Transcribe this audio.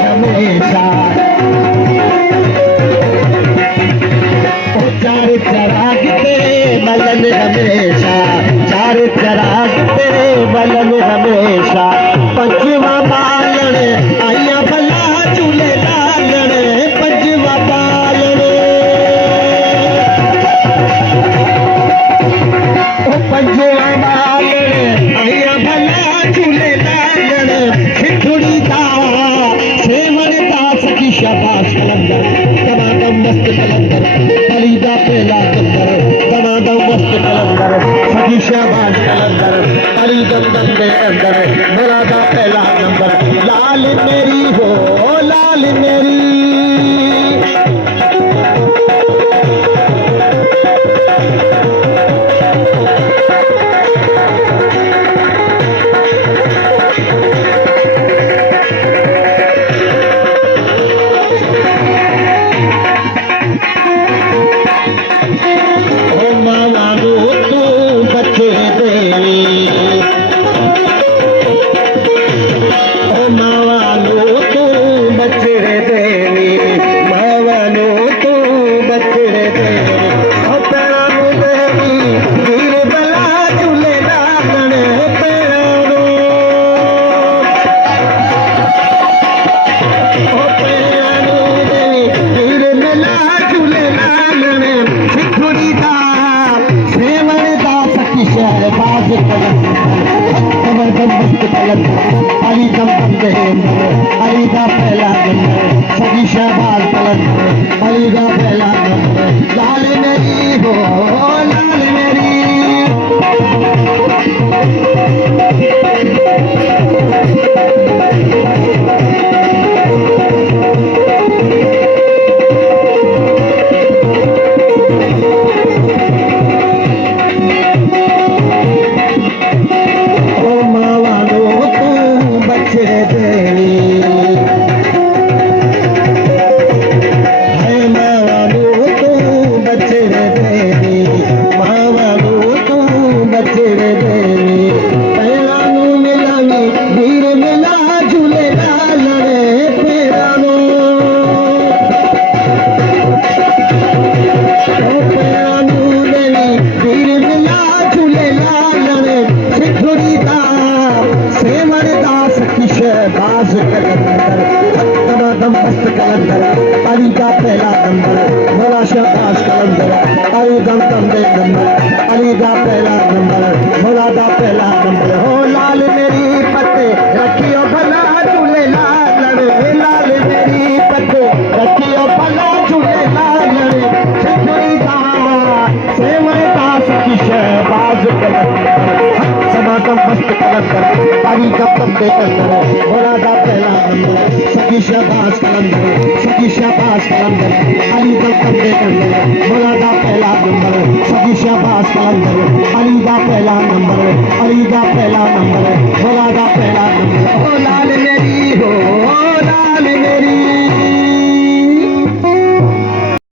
हमेशा चार चराग तेरे मलन हमेशा, चार चराग तेरे मलन हमेशा। पंचवा बालन आइया भला झूले लालन, पंचवा बालन पंचवा बालन आइया भला झूले लालन। सिद्धुड़ी दा सेवन दास की शाबाश कलंदर, दमादम मस्त कलंदर, अलीदा पहला कलंदर, दमादम मस्त कलंदर, सखी शाबाश कलंदर, अलीदम दंदे अंदर, मुरादा पहला नंबर। लाल मेरी हो लाल मेरी, अलीदा पहला नंबर, सभी शाबाश कलंदर, अलीदा पहला नंबर। लाल मेरी हो लाल मेरी, अलीदा पहला नंबर, मोला शाबाश कलंदर, अलीदम दंदे नंबर, अलीदा पहला नंबर, मोलादा पहला नंबर। हो लाल मेरी पत्ते रखियो भला झूले लाल, लाल मेरी पत्ते रखियो भला झूले लाल। सिद्धुड़ी दा सेवन दास की शहबाज कलंदर, समागम मस्त कलंदर, अलीदम दंदे नंबर, मोलादा पहला नंबर, सखी शाबाश कलंदर, सखी शाबाश कलंदर, अलीदम दंदे नंबर, मोलादा पहला नंबर, सखी शाबाश कलंदर, अलीदा पहला नंबर, अलीदा पहला नंबर।